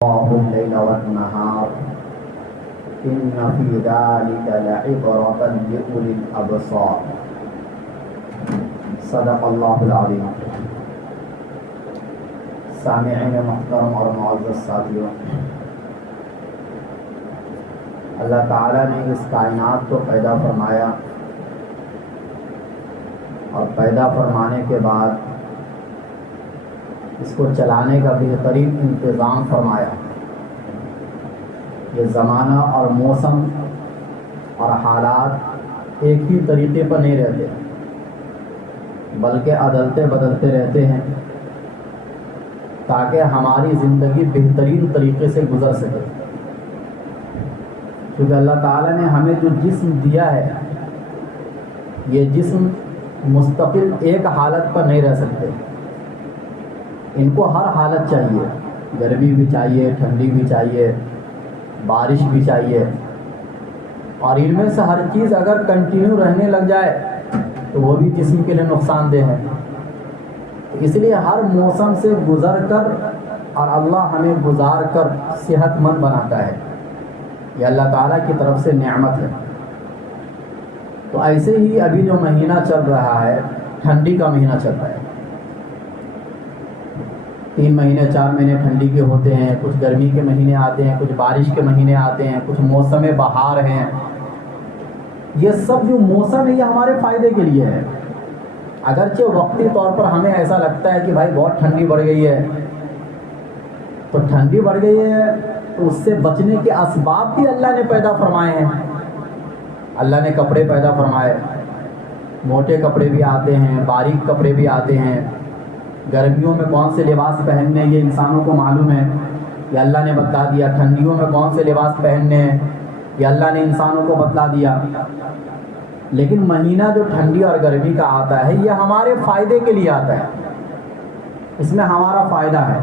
الله الليل والنهار إن في ذلك لعبرة لأولي الأبصار صدق الله العظيم. سامعین محترم اور معزز ساتھیوں، اللہ تعالیٰ نے اس کائنات کو پیدا فرمایا اور پیدا فرمانے کے بعد اس کو چلانے کا بہترین انتظام فرمایا. یہ زمانہ اور موسم اور حالات ایک ہی طریقے پر نہیں رہتے، بلکہ عدلتے بدلتے رہتے ہیں تاکہ ہماری زندگی بہترین طریقے سے گزر سکے. کیونکہ اللہ تعالیٰ نے ہمیں جو جسم دیا ہے، یہ جسم مستقل ایک حالت پر نہیں رہ سکتے. ان کو ہر حالت چاہیے، گرمی بھی چاہیے، ٹھنڈی بھی چاہیے، بارش بھی چاہیے، اور ان میں سے ہر چیز اگر کنٹینیو رہنے لگ جائے تو وہ بھی جسم کے لیے نقصان دہ ہے. اس لیے ہر موسم سے گزر کر اور اللہ ہمیں گزار کر صحت مند بناتا ہے. یہ اللہ تعالیٰ کی طرف سے نعمت ہے. تو ایسے ہی ابھی جو مہینہ چل رہا ہے، ٹھنڈی کا مہینہ چل رہا ہے. 3 مہینے 4 مہینے ٹھنڈی کے ہوتے ہیں، کچھ گرمی کے مہینے آتے ہیں، کچھ بارش کے مہینے آتے ہیں، کچھ موسم بہار ہیں. یہ سب جو موسم ہے یہ ہمارے فائدے کے لیے ہے. اگرچہ وقتی طور پر ہمیں ایسا لگتا ہے کہ بھائی بہت ٹھنڈی بڑھ گئی ہے، تو ٹھنڈی بڑھ گئی ہے تو اس سے بچنے کے اسباب بھی اللہ نے پیدا فرمائے ہیں. اللہ نے کپڑے پیدا فرمائے، موٹے کپڑے بھی آتے ہیں، باریک کپڑے بھی آتے ہیں. گرمیوں میں کون سے لباس پہننے یہ انسانوں کو معلوم ہے، یہ اللہ نے بتا دیا. ٹھنڈیوں میں کون سے لباس پہننے ہیں یہ اللہ نے انسانوں کو بتلا دیا. لیکن مہینہ جو ٹھنڈی اور گرمی کا آتا ہے یہ ہمارے فائدے کے لیے آتا ہے. اس میں ہمارا فائدہ ہے.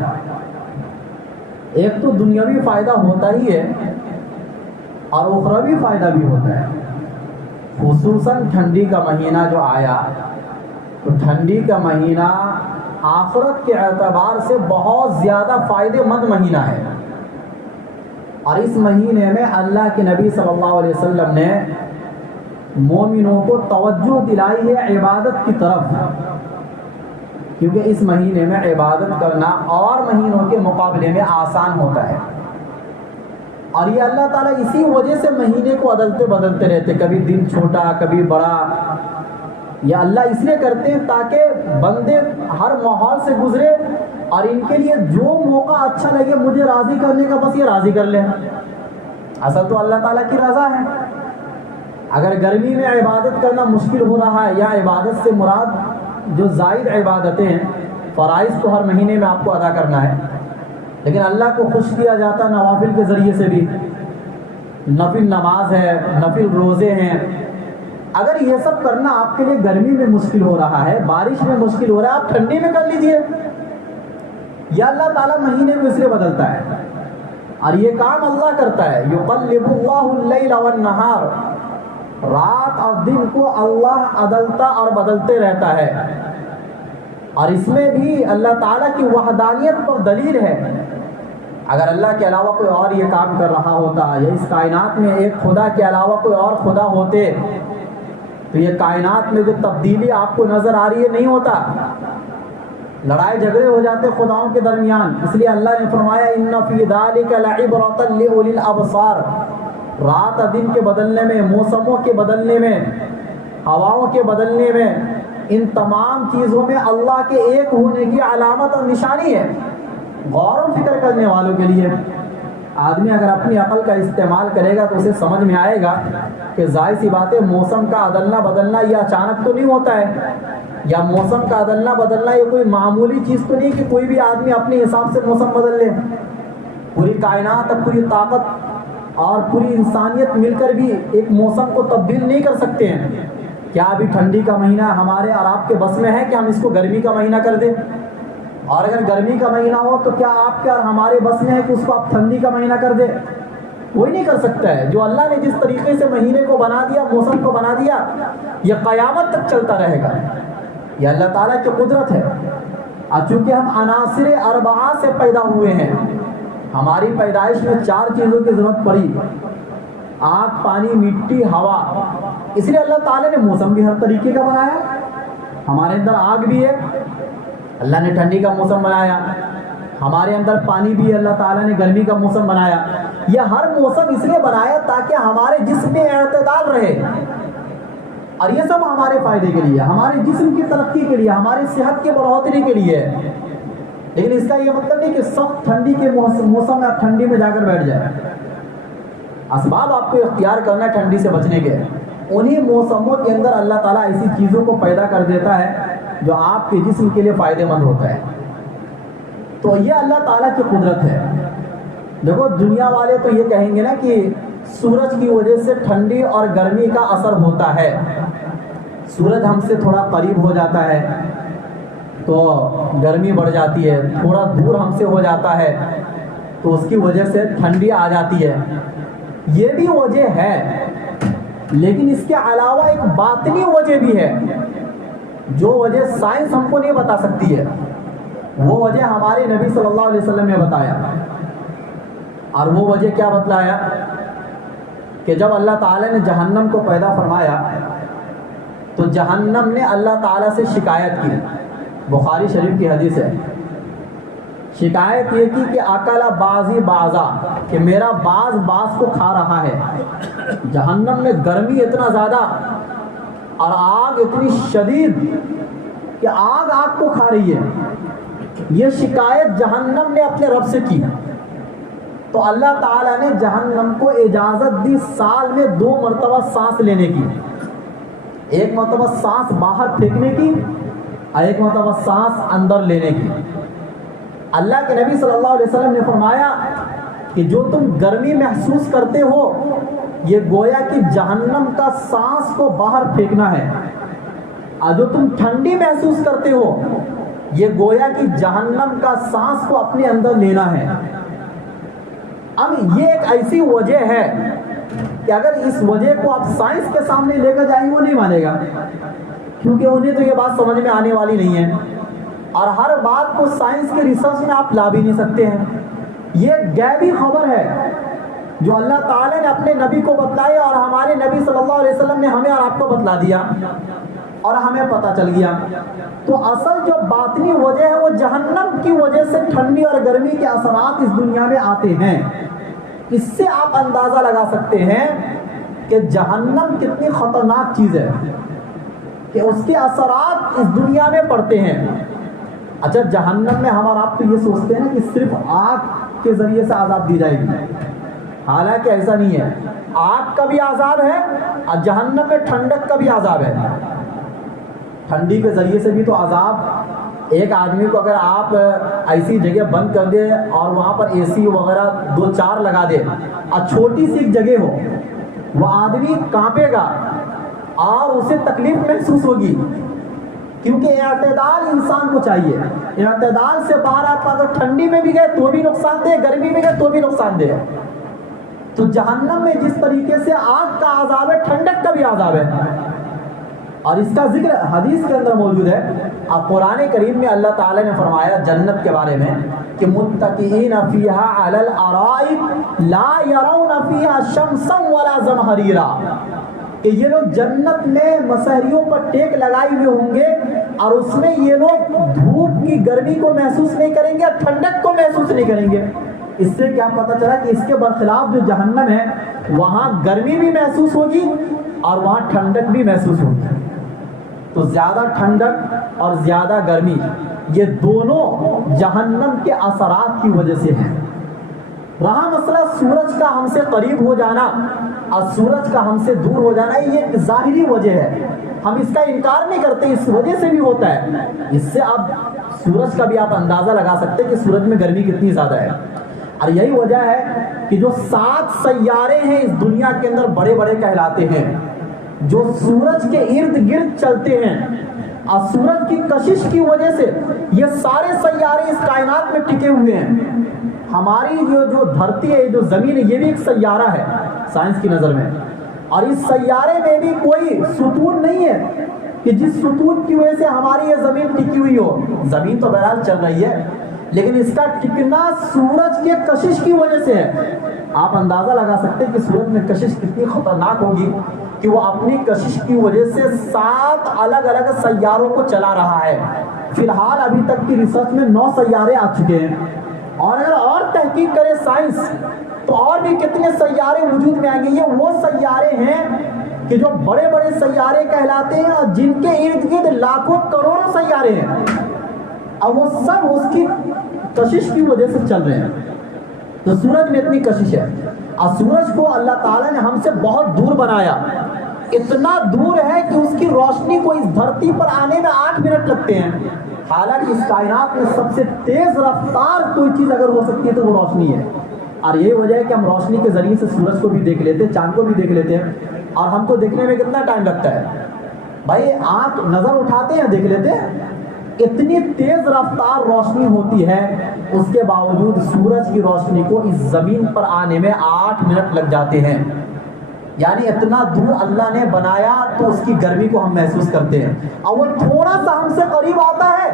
ایک تو دنیاوی فائدہ ہوتا ہی ہے اور اخروی فائدہ بھی ہوتا ہے. خصوصاً ٹھنڈی کا مہینہ جو آیا، تو ٹھنڈی کا مہینہ آخرت کے اعتبار سے بہت زیادہ فائدے مند مہینہ ہے. اور اس مہینے میں اللہ کے نبی صلی اللہ علیہ وسلم نے مومنوں کو توجہ دلائی ہے عبادت کی طرف، کیونکہ اس مہینے میں عبادت کرنا اور مہینوں کے مقابلے میں آسان ہوتا ہے. اور یہ اللہ تعالیٰ اسی وجہ سے مہینے کو عدلتے بدلتے رہتے، کبھی دن چھوٹا کبھی بڑا. یہ اللہ اس لیے کرتے ہیں تاکہ بندے ہر ماحول سے گزرے اور ان کے لیے جو موقع اچھا لگے مجھے راضی کرنے کا، بس یہ راضی کر لیں. اصل تو اللہ تعالیٰ کی رضا ہے. اگر گرمی میں عبادت کرنا مشکل ہو رہا ہے، یا عبادت سے مراد جو زائد عبادتیں ہیں، فرائض تو ہر مہینے میں آپ کو ادا کرنا ہے، لیکن اللہ کو خوش کیا جاتا نوافل کے ذریعے سے بھی. نفل نماز ہے، نفل روزے ہیں. اگر یہ سب کرنا آپ کے لیے گرمی میں مشکل ہو رہا ہے، بارش میں مشکل ہو رہا ہے، آپ ٹھنڈی میں کر لیجئے. یا اللہ تعالیٰ مہینے میں اس لیے بدلتا ہے اور یہ کام اللہ کرتا ہے. یقلب اللہ اللیل والنہار، رات اور دن کو اللہ عدلتا اور بدلتے رہتا ہے. اور اس میں بھی اللہ تعالیٰ کی وحدانیت پر دلیل ہے. اگر اللہ کے علاوہ کوئی اور یہ کام کر رہا ہوتا، یا اس کائنات میں ایک خدا کے علاوہ کوئی اور خدا ہوتے، تو یہ کائنات میں جو تبدیلی آپ کو نظر آ رہی ہے نہیں ہوتا. لڑائی جھگڑے ہو جاتے خداؤں کے درمیان. اس لیے اللہ نے فرمایا ان فی ذلک لعبرۃ لأولی الابصار. رات دن کے بدلنے میں، موسموں کے بدلنے میں، ہواؤں کے بدلنے میں، ان تمام چیزوں میں اللہ کے ایک ہونے کی علامت اور نشانی ہے. غور و فکر کرنے والوں کے لیے. آدمی اگر اپنی عقل کا استعمال کرے گا تو اسے سمجھ میں آئے گا کہ ظاہر سی بات ہے، موسم کا عدلنا بدلنا یہ اچانک تو نہیں ہوتا ہے، یا موسم کا عدلنا بدلنا یہ کوئی معمولی چیز تو نہیں کہ کوئی بھی آدمی اپنے حساب سے موسم بدل لے. پوری کائنات، پوری طاقت اور پوری انسانیت مل کر بھی ایک موسم کو تبدیل نہیں کر سکتے ہیں. کیا ابھی ٹھنڈی کا مہینہ ہمارے اور آپ کے بس میں ہے کہ ہم اس کو گرمی کا مہینہ کر دیں؟ اور اگر گرمی کا مہینہ ہو تو کیا آپ کے اور ہمارے بس میں ہے کہ اس کو آپ ٹھنڈی کا مہینہ کر دیں؟ کوئی نہیں کر سکتا ہے. جو اللہ نے جس طریقے سے مہینے کو بنا دیا، موسم کو بنا دیا، یہ قیامت تک چلتا رہے گا. یہ اللہ تعالیٰ کی قدرت ہے. اور چونکہ ہم عناصر اربعہ سے پیدا ہوئے ہیں، ہماری پیدائش میں 4 چیزوں کی ضرورت پڑی: آگ، پانی، مٹی، ہوا۔ اس لیے اللہ تعالیٰ نے موسم بھی ہر طریقے کا بنایا۔ ہمارے اندر آگ بھی ہے، اللہ نے ٹھنڈی کا موسم بنایا۔ ہمارے اندر پانی بھی ہے، اللہ تعالیٰ نے گرمی کا موسم بنایا۔ یہ ہر موسم اس لیے بنایا تاکہ ہمارے جسم میں اعتدال رہے، اور یہ سب ہمارے فائدے کے لیے، ہمارے جسم کی ترقی کے لیے، ہماری صحت کی بڑھوتری کے لیے ہے۔ لیکن اس کا یہ مطلب نہیں کہ سخت ٹھنڈی کے موسم میں آپ ٹھنڈی میں جا کر بیٹھ جائیں۔ اسباب آپ کو اختیار کرنا ہے ٹھنڈی سے بچنے کے۔ انہی موسموں کے اندر اللہ تعالیٰ ایسی چیزوں کو پیدا کر دیتا ہے جو آپ کے جسم کے لیے فائدہ مند ہوتا ہے۔ تو یہ اللہ تعالیٰ کی قدرت ہے۔ دیکھو دنیا والے تو یہ کہیں گے نا کہ سورج کی وجہ سے ٹھنڈی اور گرمی کا اثر ہوتا ہے، سورج ہم سے تھوڑا قریب ہو جاتا ہے تو گرمی بڑھ جاتی ہے، تھوڑا دور ہم سے ہو جاتا ہے تو اس کی وجہ سے ٹھنڈی آ جاتی ہے۔ یہ بھی وجہ ہے، لیکن اس کے علاوہ ایک باطنی وجہ بھی ہے جو وجہ سائنس ہم کو نہیں بتا سکتی ہے۔ وہ وجہ ہمارے نبی صلی اللہ علیہ وسلم نے بتایا، اور وہ وجہ کیا بتلایا کہ جب اللہ تعالیٰ نے جہنم کو پیدا فرمایا تو جہنم نے اللہ تعالیٰ سے شکایت کی۔ بخاری شریف کی حدیث ہے، شکایت یہ کی کہ اکلا بعضی بعضا، کہ میرا بعض کو کھا رہا ہے۔ جہنم میں گرمی اتنا زیادہ اور آگ اتنی شدید کہ آگ کو کھا رہی ہے۔ یہ شکایت جہنم نے اپنے رب سے کی تو اللہ تعالیٰ نے جہنم کو اجازت دی سال میں 2 مرتبہ سانس لینے کی، ایک مرتبہ سانس باہر پھینکنے کی اور ایک مرتبہ سانس اندر لینے کی۔ اللہ کے نبی صلی اللہ علیہ وسلم نے فرمایا کہ جو تم گرمی محسوس کرتے ہو یہ گویا کہ جہنم کا سانس کو باہر پھینکنا ہے، اور جو تم ٹھنڈی محسوس کرتے ہو یہ گویا کہ جہنم کا سانس کو اپنے اندر لینا ہے۔ اب یہ ایک ایسی وجہ ہے کہ اگر اس وجہ کو آپ سائنس کے سامنے لے کر جائیں وہ نہیں مانے گا، کیونکہ انہیں تو یہ بات سمجھ میں آنے والی نہیں ہے، اور ہر بات کو سائنس کے ریسرچ میں آپ لا بھی نہیں سکتے ہیں۔ یہ غیبی خبر ہے جو اللہ تعالیٰ نے اپنے نبی کو بتلائی، اور ہمارے نبی صلی اللہ علیہ وسلم نے ہمیں اور آپ کو بتلا دیا اور ہمیں پتہ چل گیا۔ تو اصل جو باطنی وجہ ہے وہ جہنم کی وجہ سے ٹھنڈی اور گرمی کے اثرات اس دنیا میں آتے ہیں۔ اس سے آپ اندازہ لگا سکتے ہیں کہ جہنم کتنی خطرناک چیز ہے کہ اس کے اثرات اس دنیا میں پڑتے ہیں۔ اچھا جہنم میں ہم اور آپ تو یہ سوچتے ہیں کہ صرف آگ کے ذریعے سے عذاب دی جائے گی، حالانکہ ایسا نہیں ہے۔ آگ کا بھی عذاب ہے اور جہنم میں ٹھنڈک کا بھی عذاب ہے۔ ٹھنڈی کے ذریعے سے بھی تو عذاب، ایک آدمی کو اگر آپ ایسی جگہ بند کر دے اور وہاں پر اے سی وغیرہ 2-4 لگا دے اور چھوٹی سی جگہ ہو، وہ آدمی کانپے گا اور اسے تکلیف محسوس ہوگی، کیونکہ اعتدال انسان کو چاہیے۔ اعتدال سے باہر آپ اگر ٹھنڈی میں بھی گئے تو بھی نقصان دہ، گرمی میں گئے تو بھی نقصان دہ۔ تو جہنم میں جس طریقے سے آگ کا عذاب ہے ٹھنڈک کا بھی عذاب ہے، اور اس کا ذکر حدیث کے اندر موجود ہے۔ اب قرآن کریم میں اللہ تعالیٰ نے فرمایا جنت کے بارے میں کہ متکئین فیہا علی الارائک لا یرون فیہا شمسا ولا زمہریرا، کہ یہ لوگ جنت میں مسہریوں پر ٹیک لگائے ہوئے ہوں گے اور اس میں یہ لوگ دھوپ کی گرمی کو محسوس نہیں کریں گے اور ٹھنڈک کو محسوس نہیں کریں گے۔ اس سے کیا پتہ چلا کہ اس کے برخلاف جو جہنم ہے وہاں گرمی بھی محسوس ہوگی اور وہاں ٹھنڈک بھی محسوس ہوگی۔ تو زیادہ ٹھنڈک اور زیادہ گرمی یہ دونوں جہنم کے اثرات کی وجہ سے ہیں۔ رہا مسئلہ سورج کا ہم سے قریب ہو جانا اور سورج کا ہم سے دور ہو جانا، یہ ایک ظاہری وجہ ہے، ہم اس کا انکار نہیں کرتے، اس وجہ سے بھی ہوتا ہے۔ اس سے آپ سورج کا بھی آپ اندازہ لگا سکتے ہیں کہ سورج میں گرمی کتنی زیادہ ہے، اور یہی وجہ ہے کہ جو 7 سیارے ہیں اس دنیا کے اندر بڑے بڑے کہلاتے ہیں، جو سورج کے ارد گرد چلتے ہیں، اور سورج کی کشش کی وجہ سے یہ سارے سیارے اس کائنات میں ٹکے ہوئے ہیں۔ ہماری جو دھرتی ہے، جو زمین ہے، یہ بھی ایک سیارہ ہے سائنس کی نظر میں، اور اس سیارے میں بھی کوئی ستون نہیں ہے کہ جس ستون کی وجہ سے ہماری یہ زمین ٹکی ہوئی ہو۔ زمین تو بہرحال چل رہی ہے، لیکن اس کا ٹکنا سورج کے کشش کی وجہ سے ہے۔ آپ اندازہ لگا سکتے ہیں کہ سورج میں کشش کتنی خطرناک ہوگی کہ وہ اپنی کشش کی وجہ سے 7 الگ الگ سیاروں کو چلا رہا ہے۔ فی الحال ابھی تک کی ریسرچ میں 9 سیارے آ چکے ہیں، اور اگر اور تحقیق کرے سائنس تو اور بھی کتنے سیارے وجود میں آئیں گے۔ یہ وہ سیارے ہیں کہ جو بڑے بڑے سیارے کہلاتے ہیں اور جن کے ارد گرد لاکھوں کروڑوں سیارے ہیں، اور وہ سب اس کی کشش کی وجہ سے چل رہے ہیں۔ تو سورج میں اتنی کشش ہے، اور سورج کو اللہ تعالیٰ نے ہم سے بہت دور بنایا، اتنا دور ہے کہ اس کی روشنی کو اس دھرتی پر آنے میں 8 منٹ لگتے ہیں۔ حالانکہ اس کائنات میں سب سے تیز رفتار کوئی چیز اگر ہو سکتی ہے تو وہ روشنی ہے، اور یہ وجہ ہے کہ ہم روشنی کے ذریعے سے سورج کو بھی دیکھ لیتے ہیں، چاند کو بھی دیکھ لیتے ہیں، اور ہم کو دیکھنے میں کتنا ٹائم لگتا ہے بھائی؟ آنکھ نظر اٹھاتے ہیں دیکھ لیتے ہیں، اتنی تیز رفتار روشنی ہوتی ہے، اس کے باوجود سورج کی روشنی کو اس زمین پر آنے میں 8 منٹ لگ جاتے ہیں۔ یعنی اتنا دور اللہ نے بنایا تو اس کی گرمی کو ہم محسوس کرتے ہیں، اور وہ تھوڑا سا ہم سے قریب آتا ہے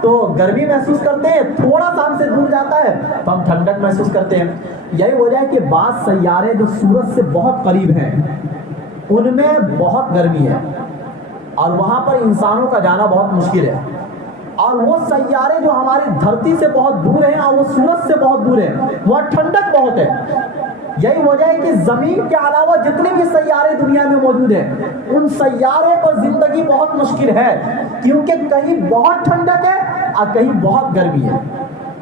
تو گرمی محسوس کرتے ہیں، تھوڑا سا ہم سے دور جاتا ہے تو ہم ٹھنڈک محسوس کرتے ہیں۔ یہی وجہ ہے کہ بعض سیارے جو سورج سے بہت قریب ہیں ان میں بہت گرمی ہے، اور وہاں پر انسانوں کا جانا بہت مشکل ہے، اور وہ سیارے جو ہماری دھرتی سے بہت دور ہیں اور وہ سورج سے بہت دور ہیں وہاں ٹھنڈک بہت ہے۔ یہی وجہ ہے کہ زمین کے علاوہ جتنے بھی سیارے دنیا میں موجود ہیں ان سیاروں پر زندگی بہت مشکل ہے، کیونکہ کہیں بہت ٹھنڈک ہے اور کہیں بہت گرمی ہے۔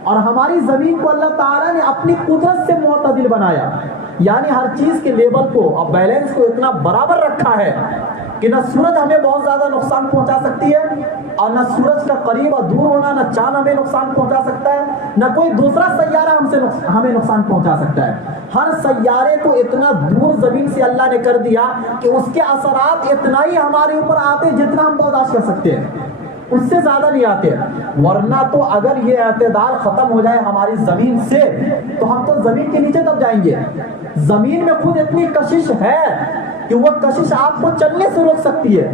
اور ہماری زمین کو اللہ تعالیٰ نے اپنی قدرت سے معتدل بنایا، یعنی ہر چیز کے لیول کو اور بیلنس کو اتنا برابر رکھا ہے کہ نہ سورج ہمیں بہت زیادہ نقصان پہنچا سکتی ہے، اور نہ سورج کا قریب اور دور ہونا، نہ چاند ہمیں نقصان پہنچا سکتا ہے، نہ کوئی دوسرا سیارہ ہمیں نقصان پہنچا سکتا ہے۔ ہر سیارے کو اتنا دور زمین سے اللہ نے کر دیا کہ اس کے اثرات اتنا ہی ہمارے اوپر آتے جتنا ہم برداشت کر سکتے ہیں، اس سے زیادہ نہیں آتے۔ ورنہ تو اگر یہ اعتدال ختم ہو جائے ہماری زمین سے تو ہم تو زمین کے نیچے تک جائیں گے۔ زمین میں خود اتنی کشش ہے کہ وہ کشش آپ کو چلنے سے روک سکتی ہے،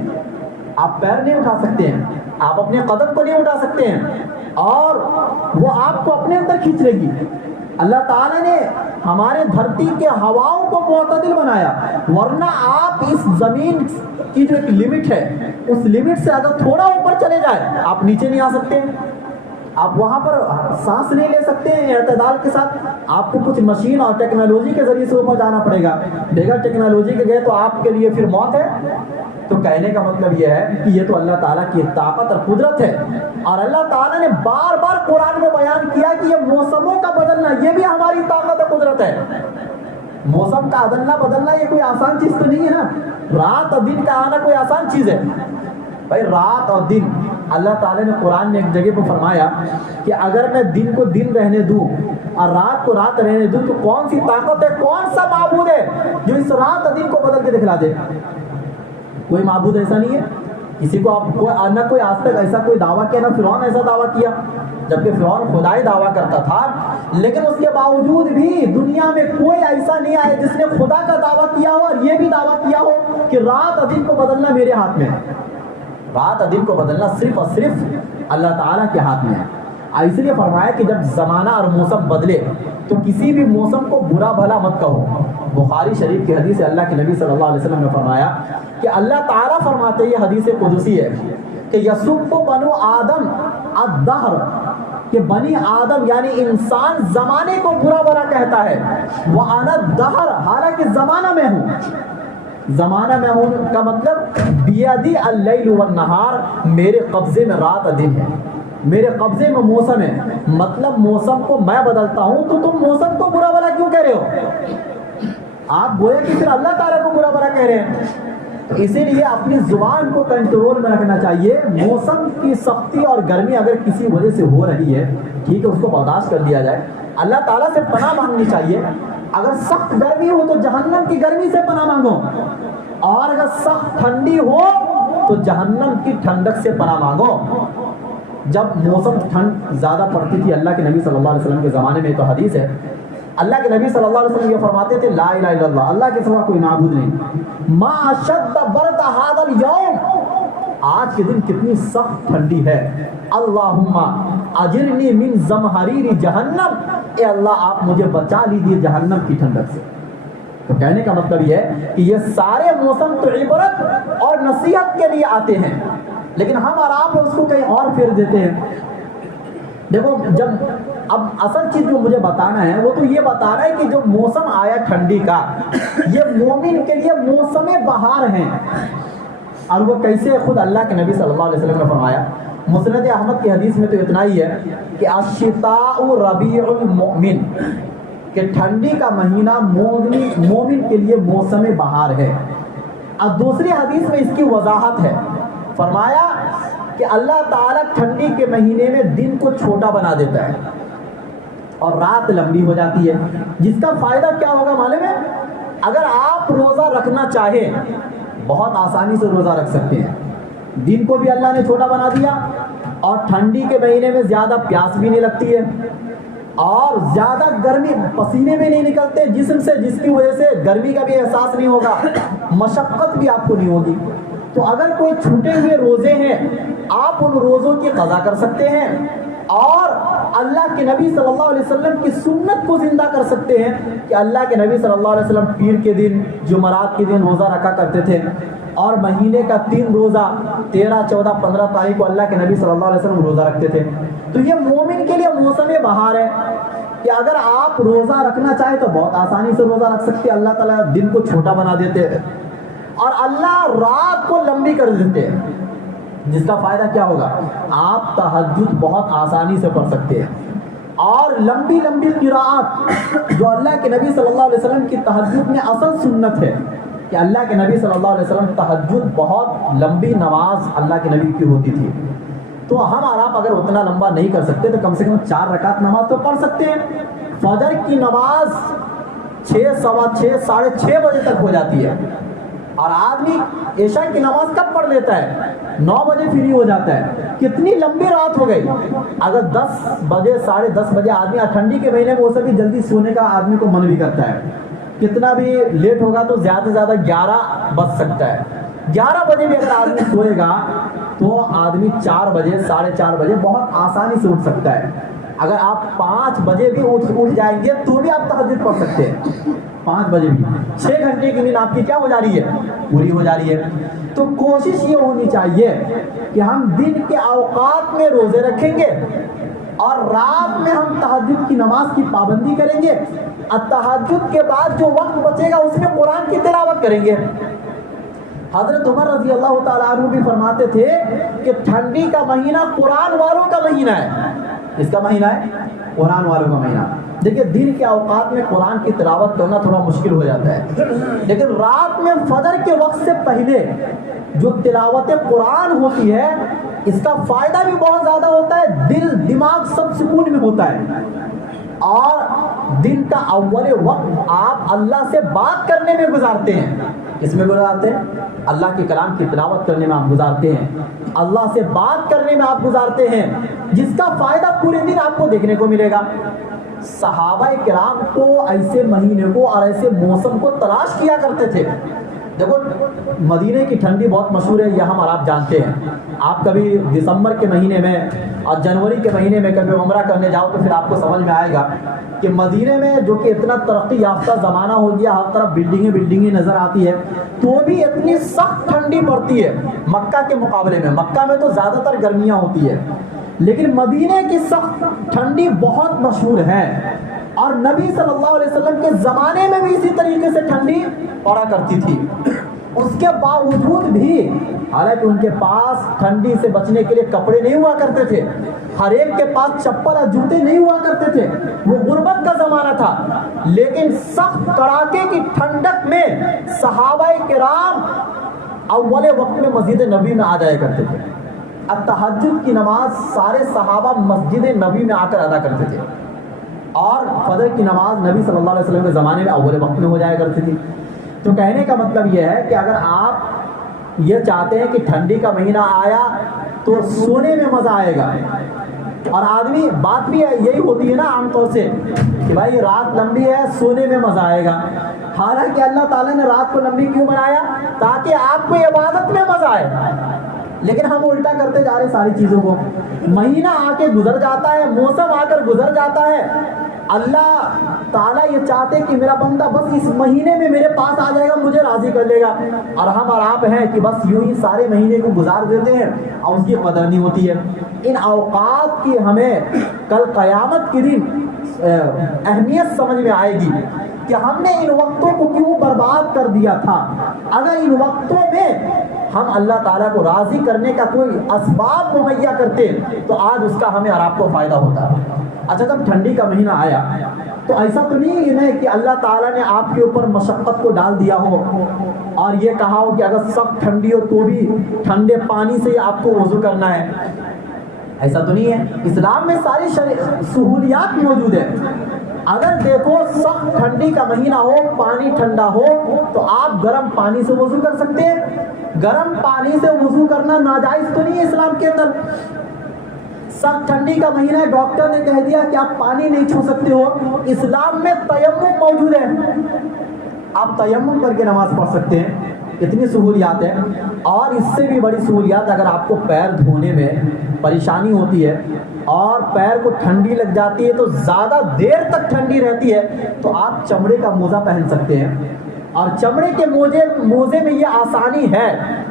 آپ پیر نہیں اٹھا سکتے ہیں، آپ اپنے قدم کو نہیں اٹھا سکتے ہیں، اور وہ آپ کو اپنے اندر کھینچ لے گی۔ اللہ تعالیٰ نے ہمارے دھرتی کے ہواؤں کو معتدل بنایا، ورنہ آپ اس زمین کی جو ایک لمٹ ہے اس لمٹ سے اگر تھوڑا اوپر چلے جائے آپ نیچے نہیں آ سکتے، آپ وہاں پر سانس نہیں لے سکتے ہیں اعتدال کے ساتھ، آپ کو کچھ مشین اور ٹیکنالوجی کے ذریعے سے اوپر جانا پڑے گا، بغیر ٹیکنالوجی کے گئے تو آپ کے لیے پھر موت ہے۔ تو کہنے کا مطلب یہ ہے کہ یہ تو اللہ تعالیٰ کی طاقت اور قدرت ہے، اور اللہ تعالیٰ نے بار بار قرآن میں بیان کیا کہ یہ موسموں کا بدلنا یہ بھی ہماری طاقت اور قدرت ہے۔ موسم کا ادلنا بدلنا یہ کوئی آسان چیز تو نہیں ہے نا، رات اور دن کا آنا کوئی آسان چیز ہے بھائی؟ رات اور دن اللہ تعالیٰ نے قرآن میں ایک جگہ پہ فرمایا کہ اگر میں دن کو دن رہنے دوں اور رات کو رات رہنے دوں تو کون سی طاقت ہے، کون سا معبود ہے جو اس رات اور دن کو بدل کے دکھلا دے؟ کوئی معبود ایسا نہیں ہے، کسی کو آپ نہ کوئی آج تک ایسا کوئی دعویٰ کیا، نہ فرعون ایسا دعویٰ کیا، جبکہ فرعون خدائی دعویٰ کرتا تھا، لیکن اس کے باوجود بھی دنیا میں کوئی ایسا نہیں آیا جس نے خدا کا دعویٰ کیا ہو اور یہ بھی دعویٰ کیا ہو کہ رات اور دن کو بدلنا میرے ہاتھ میں ہے۔ رات اور دن کو بدلنا صرف اور صرف اللہ تعالیٰ کے ہاتھ میں ہے۔ اس لیے فرمایا کہ جب زمانہ اور موسم بدلے تو کسی بھی موسم کو برا بھلا مت کہو۔ بخاری شریف کی حدیث ہے، اللہ کے نبی صلی اللہ علیہ وسلم نے فرمایا کہ اللہ تعالیٰ فرماتے ہیں، یہ حدیث قدسی ہے کہ یسب بنو آدم الدہر، کہ بنی آدم یعنی انسان زمانے کو برا بھلا کہتا ہے، وَأَنَا الدَّهْرُ، حالانکہ زمانہ میں ہوں۔ زمانہ میں ہوں کا مطلب بیدی اللیل والنہار، میرے قبضے میں رات اور دن ہے، میرے قبضے میں موسم ہے، مطلب موسم کو میں بدلتا ہوں تو تم موسم کو برا بھلا کیوں کہہ رہے ہو؟ آپ گویا کہ پھر اللہ تعالیٰ کو برا بھلا کہہ رہے ہیں۔ اسی لیے اپنی زبان کو کنٹرول میں رکھنا چاہیے۔ موسم کی سختی اور گرمی اگر کسی وجہ سے ہو رہی ہے ٹھیک ہے، اس کو برداشت کر لیا جائے، اللہ تعالیٰ سے پناہ مانگنی چاہیے۔ اگر سخت گرمی ہو تو جہنم کی گرمی سے پناہ مانگو، اور اگر سخت ٹھنڈی ہو تو جہنم کی ٹھنڈک سے پناہ مانگو۔ جب موسم ٹھنڈ زیادہ پڑتی تھی اللہ کے نبی صلی اللہ علیہ وسلم کے زمانے میں، تو حدیث ہے اللہ کے نبی صلی اللہ علیہ وسلم یہ فرماتے تھے، لا الہ الا اللہ، اللہ کے سوا کوئی معبود نہیں، ما اشد برد ھذا اليوم، آج کے دن کتنی سخت ٹھنڈی ہے. اللہم اجرنی من زمہریر جہنم، اے اللہ آپ مجھے بچا لیجیے جہنم کی ٹھنڈک سے. تو کہنے کا مطلب یہ ہے کہ یہ سارے موسم تو عبرت اور نصیحت کے لیے آتے ہیں، لیکن ہم اور آپ اس کو کہیں اور پھیر دیتے ہیں. دیکھو جب اب اصل چیز جو مجھے بتانا ہے وہ تو یہ بتانا ہے کہ جو موسم آیا ٹھنڈی کا، یہ مومن کے لیے موسم بہار ہیں. اور وہ کیسے؟ خود اللہ کے نبی صلی اللہ علیہ وسلم نے فرمایا، مسند احمد کی حدیث میں تو اتنا ہی ہے کہ الشتاء ربیع المؤمن، کہ ٹھنڈی کا مہینہ مومن کے لیے موسم بہار ہے. اب دوسری حدیث میں اس کی وضاحت ہے، فرمایا کہ اللہ تعالیٰ ٹھنڈی کے مہینے میں دن کو چھوٹا بنا دیتا ہے اور رات لمبی ہو جاتی ہے، جس کا فائدہ کیا ہوگا معلوم ہے؟ اگر آپ روزہ رکھنا چاہیں بہت آسانی سے روزہ رکھ سکتے ہیں. دن کو بھی اللہ نے چھوٹا بنا دیا، اور ٹھنڈی کے مہینے میں زیادہ پیاس بھی نہیں لگتی ہے، اور زیادہ گرمی، پسینے بھی نہیں نکلتے جسم سے، جس کی وجہ سے گرمی کا بھی احساس نہیں ہوگا، مشقت بھی آپ کو نہیں ہوگی. تو اگر کوئی چھوٹے ہوئے روزے ہیں آپ ان روزوں کی قضا کر سکتے ہیں، اور اللہ کے نبی صلی اللہ علیہ وسلم کی سنت کو زندہ کر سکتے ہیں کہ اللہ کے نبی صلی اللہ علیہ وسلم پیر کے دن، جمعرات کے دن روزہ رکھا کرتے تھے، اور مہینے کا 3 روزہ 13، 14، 15 تاریخ کو اللہ کے نبی صلی اللہ علیہ وسلم روزہ رکھتے تھے. تو یہ مومن کے لیے موسم بہار ہے کہ اگر آپ روزہ رکھنا چاہیں تو بہت آسانی سے روزہ رکھ سکتے ہیں. اللہ تعالیٰ دن کو چھوٹا بنا دیتے ہیں اور اللہ رات کو لمبی کر دیتے ہیں، جس کا فائدہ کیا ہوگا؟ آپ تہجد بہت آسانی سے پڑھ سکتے ہیں. اور لمبی لمبی قراءت جو اللہ کے نبی صلی اللہ علیہ وسلم کی تہجد میں اصل سنت ہے کہ اللہ کے نبی صلی اللہ علیہ وسلم تہجد بہت لمبی نماز اللہ کے نبی کی ہوتی تھی. تو ہم اور آپ اگر اتنا لمبا نہیں کر سکتے تو کم سے کم 4 رکعت نماز تو پڑھ سکتے ہیں. فجر کی نماز 6، 6:15، 6:30 بجے تک ہو جاتی ہے، اور آدمی عشاء کی نماز کب پڑھ لیتا ہے؟ 9 بجے فری ہو جاتا ہے. کتنی لمبی رات ہو گئی. اگر 10 بجے 10:30 بجے آدمی، ٹھنڈی کے مہینے میں وہ سبھی جلدی سونے کا آدمی کو من بھی کرتا ہے، کتنا بھی لیٹ ہوگا تو زیادہ سے زیادہ 11 بج سکتا ہے. 11 بجے بھی اگر آدمی سوئے گا تو آدمی 4 بجے 4:30 بجے بہت آسانی سے اٹھ سکتا ہے. اگر آپ 5 بجے بھی اٹھ جائیں گے تو بھی آپ تہجد پڑھ سکتے ہیں. 5 بجے بھی 6 گھنٹے کی نیند آپ کی کیا ہو جا رہی ہے؟ پوری ہو جا رہی ہے. تو کوشش یہ ہونی چاہیے کہ ہم دن کے اوقات میں روزے رکھیں گے اور رات میں ہم تہجد کی نماز کی پابندی کریں گے. تہجد کے بعد جو وقت بچے گا اس میں قرآن کی تلاوت کریں گے. حضرت عمر رضی اللہ تعالیٰ عنہ بھی فرماتے تھے کہ ٹھنڈی کا مہینہ قرآن والوں کا مہینہ ہے. اس کا مہینہ ہے قرآن والوں کا مہینہ. دیکھیے دن کے اوقات میں قرآن کی تلاوت کرنا تھوڑا مشکل ہو جاتا ہے، لیکن رات میں فجر کے وقت سے پہلے جو تلاوت قرآن ہوتی ہے اس کا فائدہ بھی بہت زیادہ ہوتا ہے. دل دماغ سب سکون میں ہوتا ہے، اور دن کا اول وقت آپ اللہ سے بات کرنے میں گزارتے ہیں. اس میں گزارتے ہیں اللہ کے کلام کی تلاوت کرنے میں آپ گزارتے ہیں، اللہ سے بات کرنے میں آپ گزارتے ہیں، جس کا فائدہ پورے دن آپ کو دیکھنے کو ملے گا. صحابہ کرام تو ایسے مہینے کو اور ایسے موسم کو تلاش کیا کرتے تھے. دیکھو مدینے کی ٹھنڈی بہت مشہور ہے، یہ ہم اور آپ جانتے ہیں. آپ کبھی دسمبر کے مہینے میں اور جنوری کے مہینے میں کبھی عمرہ کرنے جاؤ تو پھر آپ کو سمجھ میں آئے گا کہ مدینے میں جو کہ اتنا ترقی یافتہ زمانہ ہو گیا، ہر طرف بلڈنگیں نظر آتی ہے، تو بھی اتنی سخت ٹھنڈی پڑتی ہے مکہ کے مقابلے میں. مکہ میں تو زیادہ تر گرمیاں ہوتی ہے، لیکن مدینے کی سخت ٹھنڈی بہت مشہور ہے. اور نبی صلی اللہ علیہ وسلم کے زمانے میں بھی اسی طریقے سے ٹھنڈی پڑا کرتی تھی. اس کے باوجود بھی حالانکہ ان کے پاس ٹھنڈی سے بچنے کے لیے کپڑے نہیں ہوا کرتے تھے، ہر ایک کے پاس چپل اور جوتے نہیں ہوا کرتے تھے، وہ غربت کا زمانہ تھا، لیکن سخت کڑاکے کی ٹھنڈک میں صحابہ کرام اول وقت میں مسجد نبی میں آ جایا کرتے تھے. تہجد کی نماز سارے صحابہ مسجد نبی میں آ کر ادا کرتے تھے، اور فجر کی نماز نبی صلی اللہ علیہ وسلم کے زمانے میں اول وقت میں ہو جایا کرتی تھی. تو کہنے کا مطلب یہ ہے کہ اگر آپ یہ چاہتے ہیں کہ ٹھنڈی کا مہینہ آیا تو سونے میں مزہ آئے گا، اور آدمی بات بھی یہی ہوتی ہے نا عام طور سے کہ بھائی رات لمبی ہے سونے میں مزہ آئے گا. حالانکہ اللہ تعالیٰ نے رات کو لمبی کیوں بنایا؟ تاکہ آپ کو عبادت میں مزہ آئے. لیکن ہم الٹا کرتے جا رہے ساری چیزوں کو. مہینہ آ کے گزر جاتا ہے, موسم آ کر گزر جاتا ہے. اللہ تعالیٰ یہ چاہتے کہ میرا بندہ بس اس مہینے میں میرے پاس آ جائے گا, مجھے راضی کر لے گا, اور ہم اور آپ ہیں کہ بس یوں ہی سارے مہینے کو گزار دیتے ہیں اور اس کی قدر نہیں ہوتی ہے. ان اوقات کی ہمیں کل قیامت کے دن اہمیت سمجھ میں آئے گی کہ ہم نے ان وقتوں کو کیوں برباد کر دیا تھا. اگر ان وقتوں میں ہم اللہ تعالیٰ کو راضی کرنے کا کوئی اسباب مہیا کرتے تو آج اس کا ہمیں اور آپ کو فائدہ ہوتا. اچھا, جب ٹھنڈی کا مہینہ آیا تو ایسا تو نہیں ہے کہ اللہ تعالیٰ نے آپ کے اوپر مشقت کو ڈال دیا ہو اور یہ کہا ہو کہ اگر سخت ٹھنڈی ہو تو بھی ٹھنڈے پانی سے ہی آپ کو وضو کرنا ہے. ایسا تو نہیں ہے. اسلام میں ساری سہولیات موجود ہے. اگر دیکھو سخت ٹھنڈی کا مہینہ ہو, پانی ٹھنڈا ہو, تو آپ گرم پانی سے وضو کر سکتے ہیں. گرم پانی سے وضو کرنا ناجائز تو نہیں ہے اسلام کے اندر. سخت ٹھنڈی کا مہینہ ہے, ڈاکٹر نے کہہ دیا کہ آپ پانی نہیں چھو سکتے ہو. اسلام میں تیمم موجود ہے, آپ تیمم کر کے نماز پڑھ سکتے ہیں. اتنی سہولیات ہے. اور اس سے بھی بڑی سہولیات, اگر آپ کو پیر دھونے میں پریشانی ہوتی ہے اور پیر کو ٹھنڈی لگ جاتی ہے تو زیادہ دیر تک ٹھنڈی رہتی ہے, تو آپ چمڑے کا موزہ پہن سکتے ہیں. اور چمڑے کے موزے میں یہ آسانی ہے,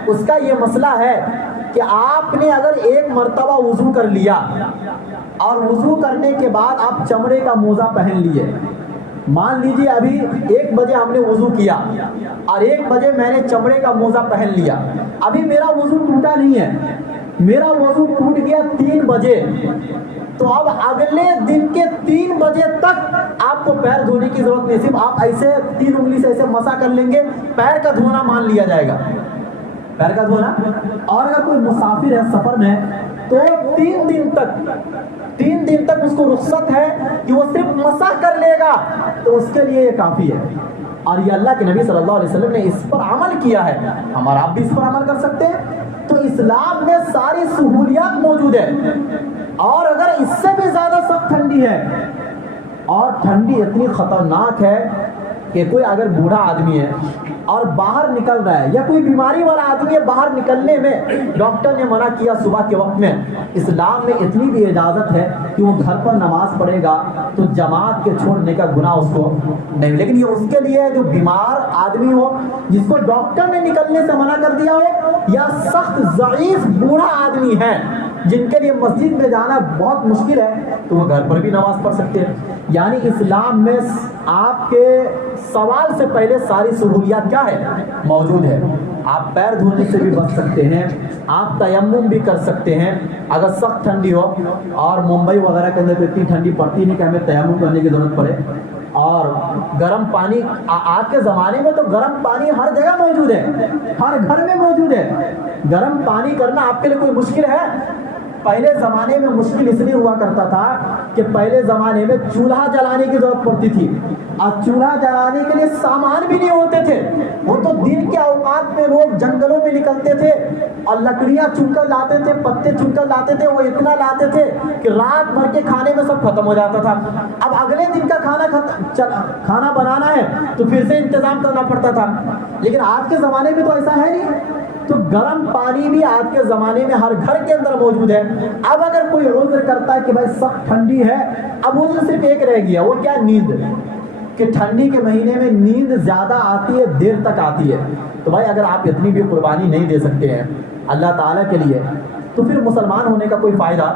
اس کا یہ مسئلہ ہے کہ آپ نے اگر ایک مرتبہ وضو کر لیا اور وضو کرنے کے بعد آپ چمڑے کا موزہ پہن لیے, مان لیجیے ابھی 1 بجے ہم نے وضو کیا اور 1 بجے میں نے چمڑے کا موزہ پہن لیا. ابھی میرا وضو ٹوٹا نہیں ہے, میرا وضو ٹوٹ گیا 3 بجے, تو اب اگلے دن کے 3 بجے تک آپ کو پیر دھونے کی ضرورت نہیں. صرف آپ ایسے 3 انگلی سے ایسے مسا کر لیں گے, پیر کا دھونا مان لیا جائے گا, پیر کا دھونا. اور اگر کوئی مسافر ہے سفر میں تو 3 دن تک اس کو رخصت ہے کہ وہ صرف مسا کر لے گا, تو اس کے لیے یہ کافی ہے. اور یہ اللہ کے نبی صلی اللہ علیہ وسلم نے اس پر عمل کیا ہے, ہمارا آپ بھی اس پر عمل کر سکتے ہیں. تو اسلام میں ساری سہولیات موجود ہے. اور اگر اس سے بھی زیادہ سخت ٹھنڈی ہے, اور ٹھنڈی اتنی خطرناک ہے کہ کوئی اگر بوڑھا آدمی ہے اور باہر نکل رہا ہے, یا کوئی بیماری والا آدمی ہے, باہر نکلنے میں ڈاکٹر نے منع کیا صبح کے وقت میں, اسلام میں اتنی بھی اجازت ہے کہ وہ گھر پر نماز پڑھے گا تو جماعت کے چھوڑنے کا گناہ اس کو نہیں. لیکن یہ اس کے لیے جو بیمار آدمی ہو, جس کو ڈاکٹر نے نکلنے سے منع کر دیا ہو, یا سخت ضعیف بوڑھا آدمی ہے جن کے لیے مسجد میں جانا بہت مشکل ہے, تو وہ گھر پر بھی نماز پڑھ سکتے ہیں. یعنی اسلام میں آپ کے سوال سے پہلے ساری سہولیات کیا ہے, موجود ہے. آپ پیر دھونے سے بھی بچ سکتے ہیں, آپ تیمم بھی کر سکتے ہیں اگر سخت ٹھنڈی ہو. اور ممبئی وغیرہ کے اندر تو اتنی ٹھنڈی پڑتی نہیں کہ ہمیں تیمم کرنے کی ضرورت پڑے. اور گرم پانی, آج کے زمانے میں تو گرم پانی ہر جگہ موجود ہے, ہر گھر میں موجود ہے. گرم پانی کرنا آپ کے لیے کوئی مشکل ہے؟ پہلے زمانے میں مشکل اس لیے ہوا کرتا تھا کہ پہلے زمانے میں چولہا جلانے کی ضرورت پڑتی تھی, اور چولہا جلانے کے لیے سامان بھی نہیں ہوتے تھے. وہ تو دن کے اوقات میں لوگ جنگلوں میں نکلتے تھے اور لکڑیاں چن کر لاتے تھے, پتے چن کر لاتے تھے. وہ اتنا لاتے تھے کہ رات بھر کے کھانے میں سب ختم ہو جاتا تھا. اب اگلے دن کا کھانا بنانا ہے تو پھر سے انتظام کرنا پڑتا تھا. لیکن آج کے زمانے میں تو ایسا ہے نہیں. تو گرم پانی بھی آج کے زمانے میں ہر گھر کے اندر موجود ہے. اب اگر کوئی عذر کرتا ہے کہ بھائی سخت ٹھنڈی ہے, اب عذر صرف ایک رہ گیا, وہ کیا, نیند. کہ ٹھنڈی کے مہینے میں نیند زیادہ آتی ہے, دیر تک آتی ہے. تو بھائی اگر آپ اتنی بھی قربانی نہیں دے سکتے ہیں اللہ تعالیٰ کے لیے, تو پھر مسلمان ہونے کا کوئی فائدہ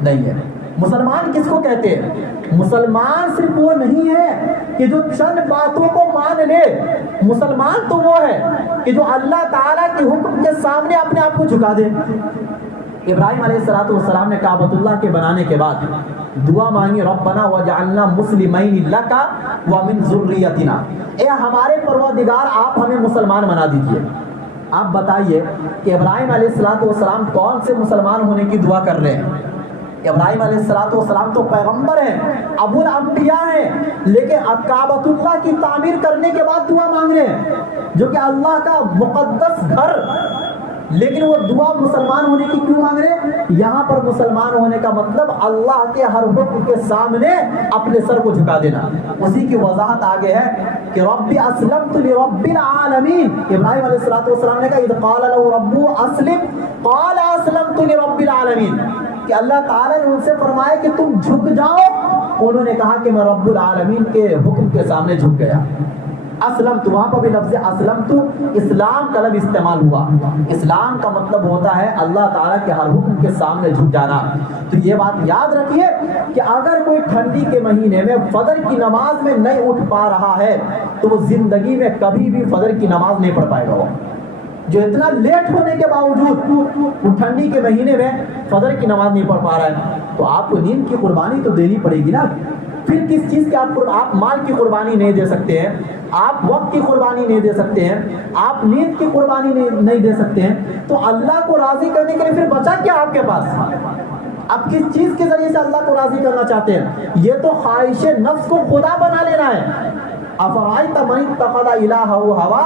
نہیں ہے. مسلمان کس کو کہتے ہیں؟ مسلمان صرف وہ نہیں ہے کہ جو چند باتوں کو مان لے. مسلمان تو وہ ہے کہ جو اللہ تعالیٰ کے حکم کے سامنے اپنے آپ کو جھکا دے. ابراہیم علیہ السلام نے کعبۃ اللہ کے بنانے کے بعد دعا مانگی, ربنا وجعلنا مسلمین لک ومن ذریتنا, اے ہمارے پروردگار آپ ہمیں مسلمان بنا دیجیے. آپ بتائیے کہ ابراہیم علیہ السلام کون سے مسلمان ہونے کی دعا کر رہے ہیں؟ ابراہیم علیہ السلام تو پیغمبر ہیں, ابو الانبیاء ہیں, لیکن کعبۃ اللہ کی تعمیر کرنے کے بعد دعا مانگ رہے ہیں, جو کہ اللہ کا مقدس گھر لیکن وہ دعا مسلمان ہونے کی کیوں مانگ رہے؟ یہاں پر مسلمان ہونے کا مطلب اللہ کے ہر حکم کے سامنے اپنے سر کو جھکا دینا. اسی کی وضاحت آگے ہے کہ رب اسلمت لرب العالمین. ابراہیم علیہ السلام نے کہا اذ قال له ربه اسلم قال اسلمت لرب العالمین، کہ اللہ تعالیٰ نے ان سے فرمایا کہ تم جھک جاؤ. انہوں نے کہا کہ میں رب العالمین کے حکم کے سامنے جھک گیا. اسلمت، وہاں پر بھی لفظ اسلمت اسلام کا لفظ استعمال ہوا. اسلام کا مطلب ہوتا ہے اللہ تعالیٰ کے ہر حکم کے سامنے جھک جانا. تو یہ بات یاد رکھیے کہ اگر کوئی ٹھنڈی کے مہینے میں فجر کی نماز میں نہیں اٹھ پا رہا ہے تو وہ زندگی میں کبھی بھی فجر کی نماز نہیں پڑھ پائے گا. جو اتنا لیٹ ہونے کے باوجود وہ ٹھنڈی کے مہینے میں فجر کی نماز نہیں پڑھ پا رہا ہے تو آپ کو نیند کی قربانی تو دینی پڑے گی نا. پھر کس چیز کی آپ مال کی قربانی نہیں دے سکتے ہیں، آپ وقت کی قربانی نہیں دے سکتے ہیں، آپ نیند کی قربانی نہیں دے سکتے ہیں، تو اللہ کو راضی کرنے کے لیے پھر بچا کیا آپ کے پاس؟ آپ کس چیز کے ذریعے سے اللہ کو راضی کرنا چاہتے ہیں؟ یہ تو خواہش نفس کو خدا بنا لینا ہے. افرائیت من اتخذ الہہ ہوا،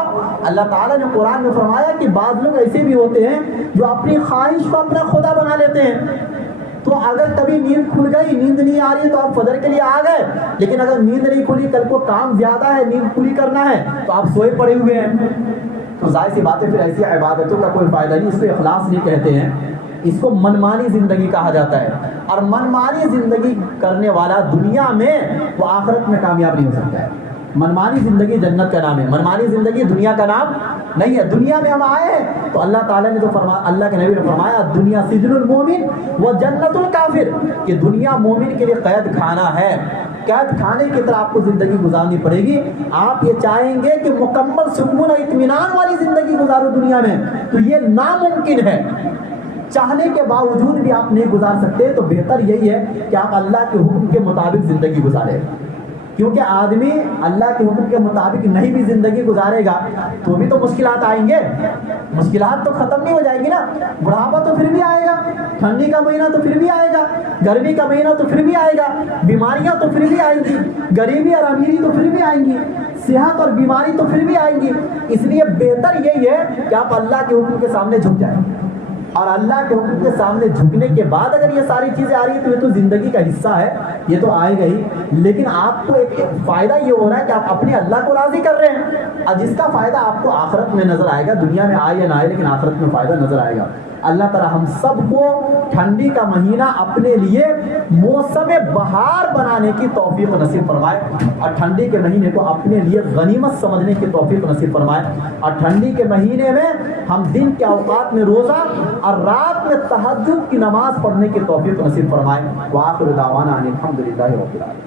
اللہ تعالیٰ نے قرآن میں فرمایا کہ بعض لوگ ایسے بھی ہوتے ہیں جو اپنی خواہش کو اپنا خدا بنا لیتے ہیں. تو اگر کبھی نیند کھل گئی، نیند نہیں آ رہی تو آپ فجر کے لیے آ گئے، لیکن اگر نیند نہیں کھلی، کل کو کام زیادہ ہے، نیند پوری کرنا ہے تو آپ سوئے پڑے ہوئے ہیں. تو ظاہر سی بات ہے پھر ایسی عبادتوں کا کوئی فائدہ نہیں. اس کو اخلاص نہیں کہتے ہیں، اس کو منمانی زندگی کہا جاتا ہے. اور منمانی زندگی کرنے والا دنیا میں وہ آخرت میں کامیاب نہیں ہو سکتا ہے. منمانی زندگی جنت کا نام ہے، منمانی زندگی دنیا کا نام نہیں ہے. دنیا میں ہم آئے ہیں تو اللہ تعالیٰ نے تو فرمایا، اللہ کے نبی نے فرمایا دنیا سجن المومن و جنت الکافر، کہ دنیا مومن کے لیے قید خانہ ہے. قید خانے کی طرح آپ کو زندگی گزارنی پڑے گی. آپ یہ چاہیں گے کہ مکمل سکون اور اطمینان والی زندگی گزارو دنیا میں، تو یہ ناممکن ہے. چاہنے کے باوجود بھی آپ نہیں گزار سکتے. تو بہتر یہی ہے کہ آپ اللہ کے حکم کے مطابق زندگی گزاریں، کیونکہ آدمی اللہ کے حکم کے مطابق نہیں بھی زندگی گزارے گا تو بھی تو مشکلات آئیں گے. مشکلات تو ختم نہیں ہو جائیں گی نا. بڑھاپا تو پھر بھی آئے گا، ٹھنڈی کا مہینہ تو پھر بھی آئے گا، گرمی کا مہینہ تو پھر بھی آئے گا، بیماریاں تو پھر بھی آئیں گی، غریبی اور امیری تو پھر بھی آئیں گی، صحت اور بیماری تو پھر بھی آئیں گی. اس لیے بہتر یہی ہے کہ آپ اللہ کے حکم کے سامنے جھک جائیں. اور اللہ کے حکم کے سامنے جھکنے کے بعد اگر یہ ساری چیزیں آ رہی ہیں تو یہ تو زندگی کا حصہ ہے، یہ تو آئے گا ہی. لیکن آپ کو ایک فائدہ یہ ہو رہا ہے کہ آپ اپنے اللہ کو راضی کر رہے ہیں، اور جس کا فائدہ آپ کو آخرت میں نظر آئے گا. دنیا میں آئے یا نہ آئے لیکن آخرت میں فائدہ نظر آئے گا. اللہ تعالیٰ ہم سب کو ٹھنڈی کا مہینہ اپنے لیے موسم بہار بنانے کی توفیق نصیب فرمائے، اور ٹھنڈی کے مہینے کو اپنے لیے غنیمت سمجھنے کی توفیق نصیب فرمائے. اور ٹھنڈی کے مہینے میں ہم دن کے اوقات میں روزہ اور رات میں تہجد کی نماز پڑھنے کی توفیق نصیب فرمائے. وآخر دعوانا ان الحمد للہ رب العالمین.